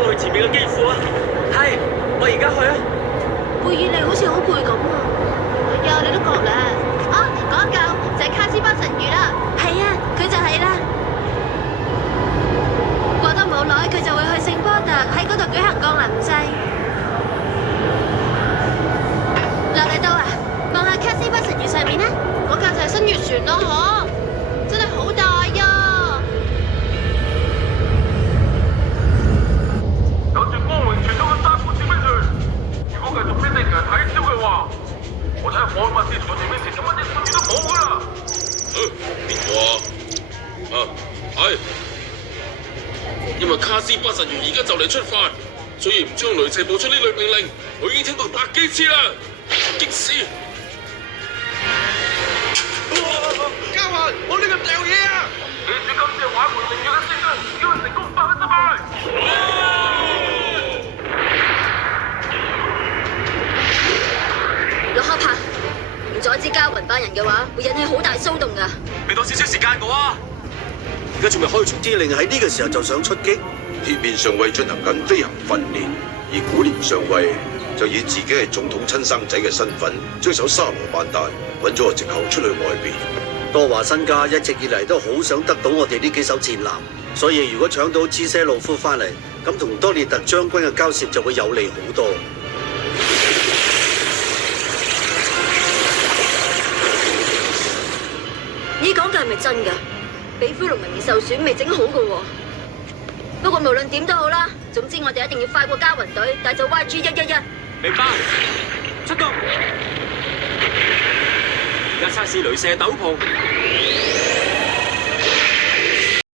夫去前面嘅機庫啊！係，我而家去啊！貝爾利好似好攰咁啊！係啊，你都覺咧。啊，嗰嚿就係卡斯巴神魚啦。係啊，佢就係啦。過得冇耐，佢就會去聖波特喺嗰度舉行降臨祭。落嚟到啊！望下卡斯巴神魚上面啦，嗰嚿就係新月船咯，嗬！真係好大呀！有住光榮傳統嘅沙庫士兵船，如果繼續俾敵人睇小嘅話，我睇下貨物市場地面前就乜嘢生意都冇噶啦！邊個啊？係，因為卡斯巴神魚而家就嚟出發，所以唔將雷射報出呢類命令，我已經聽到百幾次啦！激死！嘉華，我呢個掉嘢啊！記住今次挽回明月嘅勝利，叫佢成功100%！洛克帕，唔阻止加雲班人嘅話，會引起好大騷動噶。俾多少少時間我啊！而家仲未開出指令，喺呢個時候就想出擊。鐵面上尉進行緊飛行訓練，而古連上尉就以自己係總統親生仔嘅身份，將手沙羅曼達揾咗個藉口出去外邊。多華辛加一直以嚟都好想得到我哋呢幾艘戰艦，所以如果搶到茲些路夫翻嚟，咁同多列特將軍嘅交涉就會有利好多。你講嘅係咪真㗎？比灰龍明明受損，未整好㗎喎。不過無論點都好啦，總之我哋一定要快過加雲隊，帶走 YG111。明白，出動！而家測試雷射斗篷。